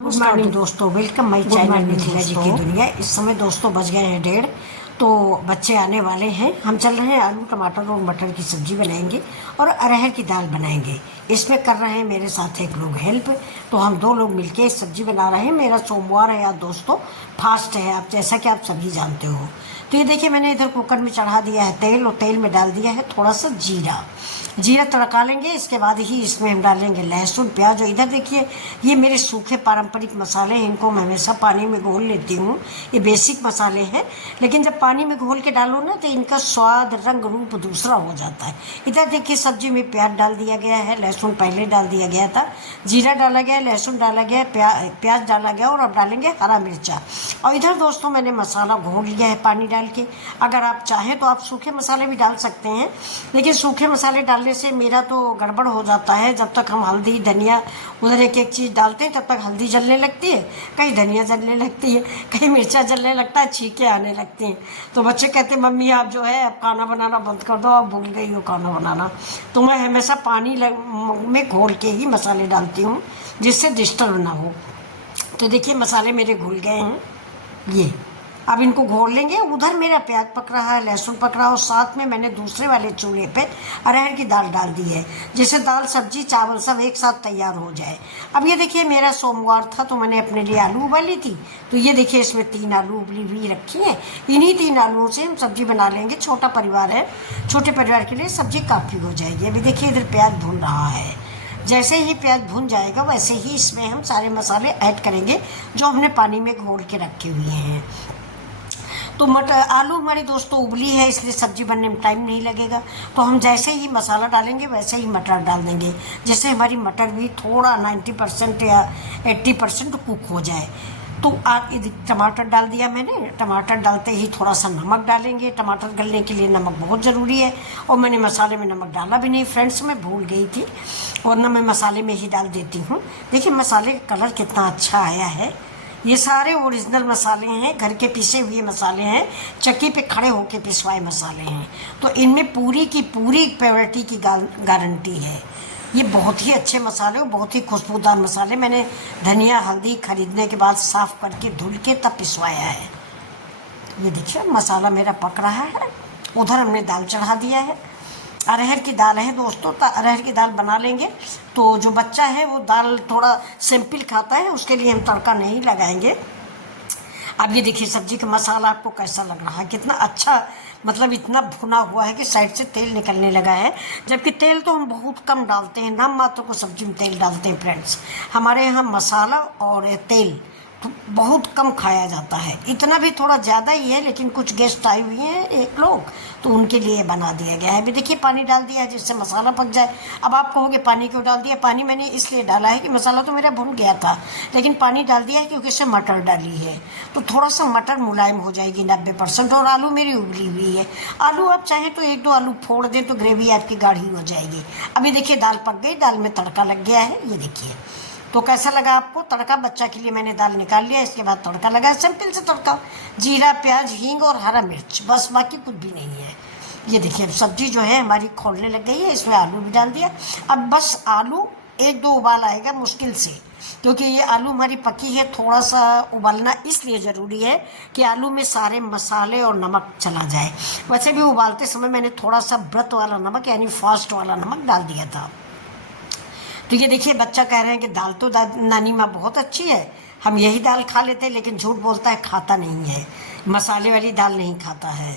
Good morning दोस्तों, welcome my channel Mithila जी की दुनिया। इस समय दोस्तों बज गए हैं 1:30, तो बच्चे आने वाले हैं। हम चल रहे हैं आलू टमाटर और मटर की सब्जी बनाएंगे और अरहर की दाल बनाएंगे। इसमें कर रहे हैं मेरे साथ एक लोग हेल्प, तो हम 2 लोग मिलके सब्जी बना रहे हैं। मेरा सोमवार है आज दोस्तों, फास्ट है, आप जैसा कि आप सभी जानते हो। तो ये देखिए मैंने इधर कुकर में चढ़ा दिया है तेल, और तेल में डाल दिया है थोड़ा सा जीरा तड़का लेंगे। इसके बाद ही इसमें हम डालेंगे लहसुन प्याज। और इधर देखिए ये मेरे सूखे पारंपरिक मसाले हैं, इनको मैं हमेशा पानी में घोल लेती हूँ। ये बेसिक मसाले हैं, लेकिन जब पानी में घोल के डालो ना तो इनका स्वाद रंग रूप दूसरा हो जाता है। इधर देखिए सब्जी में प्याज डाल दिया गया है, लहसुन पहले डाल दिया गया था, जीरा डाला गया, लहसुन डाला गया, प्याज डाला गया, और अब डालेंगे हरा मिर्चा। और इधर दोस्तों मैंने मसाला घोल लिया है पानी डाल के। अगर आप चाहें तो आप सूखे मसाले भी डाल सकते हैं, लेकिन सूखे मसाले डालने से मेरा तो गड़बड़ हो जाता है। जब तक हम हल्दी धनिया उधर एक एक चीज़ डालते हैं तब तक हल्दी जलने लगती है, कहीं धनिया जलने लगती है, कहीं मिर्चा जलने लगता है, छींके आने लगती हैं। तो बच्चे कहते हैं मम्मी आप जो है अब खाना बनाना बंद कर दो, आप भूल गई हो खाना बनाना। तो मैं हमेशा पानी में घोल के ही मसाले डालती हूँ जिससे डिस्टर्ब ना हो। तो देखिए मसाले मेरे घुल गए हैं, ये अब इनको घोल लेंगे। उधर मेरा प्याज पक रहा है, लहसुन पक रहा है, और साथ में मैंने दूसरे वाले चूल्हे पे अरहर की दाल डाल दी है, जिससे दाल सब्जी चावल सब एक साथ तैयार हो जाए। अब ये देखिए मेरा सोमवार था तो मैंने अपने लिए आलू उबाली थी। तो ये देखिए इसमें 3 आलू उबली हुई रखी है। इन्हीं 3 आलूओं से हम सब्जी बना लेंगे। छोटा परिवार है, छोटे परिवार के लिए सब्जी काफ़ी हो जाएगी। अभी देखिए इधर प्याज भून रहा है। जैसे ही प्याज भुन जाएगा वैसे ही इसमें हम सारे मसाले ऐड करेंगे जो हमने पानी में घोल के रखे हुए हैं। तो आलू हमारे दोस्तों उबली है, इसलिए सब्जी बनने में टाइम नहीं लगेगा। तो हम जैसे ही मसाला डालेंगे वैसे ही मटर डाल देंगे, जैसे हमारी मटर भी थोड़ा 90% या 80% कुक हो जाए। तो टमाटर डाल दिया मैंने। टमाटर डालते ही थोड़ा सा नमक डालेंगे, टमाटर गलने के लिए नमक बहुत ज़रूरी है। और मैंने मसाले में नमक डाला भी नहीं फ्रेंड्स, मैं भूल गई थी, और ना मैं मसाले में ही डाल देती हूँ। देखिए मसाले का कलर कितना अच्छा आया है। ये सारे ओरिजिनल मसाले हैं, घर के पिसे हुए मसाले हैं, चक्की पे खड़े होके पिसवाए मसाले हैं। तो इनमें पूरी की पूरी प्योरिटी की गारंटी है। ये बहुत ही अच्छे मसाले और बहुत ही खुशबूदार मसाले। मैंने धनिया हल्दी खरीदने के बाद साफ़ करके धुल के तब पिसवाया है। ये देखिए मसाला मेरा पक रहा है। उधर हमने दाल चढ़ा दिया है। अरहर की दाल है दोस्तों, तो अरहर की दाल बना लेंगे। तो जो बच्चा है वो दाल थोड़ा सिंपल खाता है, उसके लिए हम तड़का नहीं लगाएंगे। अब ये देखिए सब्जी का मसाला आपको कैसा लग रहा है, कितना अच्छा, मतलब इतना भुना हुआ है कि साइड से तेल निकलने लगा है। जबकि तेल तो हम बहुत कम डालते हैं, नाम मात्र को सब्जी में तेल डालते हैं फ्रेंड्स। हमारे यहाँ मसाला और तेल तो बहुत कम खाया जाता है। इतना भी थोड़ा ज़्यादा ही है, लेकिन कुछ गेस्ट आए हुए हैं एक लोग, तो उनके लिए बना दिया गया है। अभी देखिए पानी डाल दिया है जिससे मसाला पक जाए। अब आप कहोगे पानी क्यों डाल दिया? पानी मैंने इसलिए डाला है कि मसाला तो मेरा भुन गया था, लेकिन पानी डाल दिया है क्योंकि इसमें मटर डाली है, तो थोड़ा सा मटर मुलायम हो जाएगी 90%। और आलू मेरी उबली हुई है। आलू आप चाहें तो 1-2 आलू फोड़ दें तो ग्रेवी आपकी गाढ़ी हो जाएगी। अभी देखिए दाल पक गई, दाल में तड़का लग गया है, ये देखिए। तो कैसा लगा आपको तड़का? बच्चा के लिए मैंने दाल निकाल लिया, इसके बाद तड़का लगा, सिंपल से तड़का, जीरा प्याज हींग और हरा मिर्च, बस, बाकी कुछ भी नहीं है। ये देखिए अब सब्जी जो है हमारी खोलने लग गई है, इसमें आलू भी डाल दिया। अब बस आलू 1-2 उबाल आएगा मुश्किल से, क्योंकि ये आलू हमारी पकी है। थोड़ा सा उबालना इसलिए ज़रूरी है कि आलू में सारे मसाले और नमक चला जाए। वैसे भी उबालते समय मैंने थोड़ा सा व्रत वाला नमक यानी फास्ट वाला नमक डाल दिया था। तो ये देखिए बच्चा कह रहे हैं कि दाल तो नानी माँ बहुत अच्छी है, हम यही दाल खा लेते हैं, लेकिन झूठ बोलता है, खाता नहीं है, मसाले वाली दाल नहीं खाता है।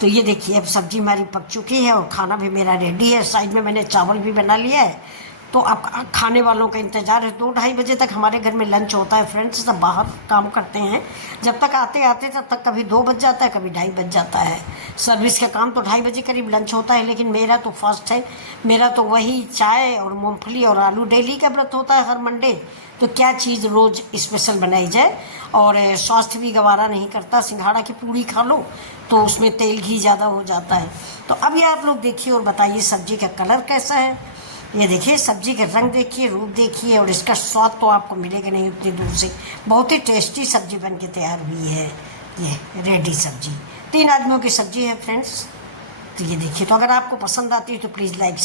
तो ये देखिए अब सब्जी हमारी पक चुकी है और खाना भी मेरा रेडी है। साइड में मैंने चावल भी बना लिया है। तो अब खाने वालों का इंतज़ार है। 2-2:30 बजे तक हमारे घर में लंच होता है फ्रेंड्स, सब बाहर काम करते हैं। जब तक आते आते तब तक कभी 2 बज जाता है, कभी 2:30 बज जाता है। सर्विस का काम तो 2:30 बजे करीब लंच होता है, लेकिन मेरा तो फास्ट है। मेरा तो वही चाय और मूंगफली और आलू डेली का व्रत होता है हर मंडे। तो क्या चीज़ रोज़ स्पेशल बनाई जाए, और स्वास्थ्य भी गवारा नहीं करता। सिंघाड़ा की पूड़ी खा लो तो उसमें तेल घी ज़्यादा हो जाता है। तो अब ये आप लोग देखिए और बताइए सब्जी का कलर कैसा है। ये देखिए सब्जी का रंग देखिए, रूप देखिए, और इसका स्वाद तो आपको मिलेगा नहीं उतनी दूर से। बहुत ही टेस्टी सब्जी बन के तैयार हुई है। ये रेडी सब्जी, 3 आदमियों की सब्जी है फ्रेंड्स। तो ये देखिए, तो अगर आपको पसंद आती है तो प्लीज़ लाइक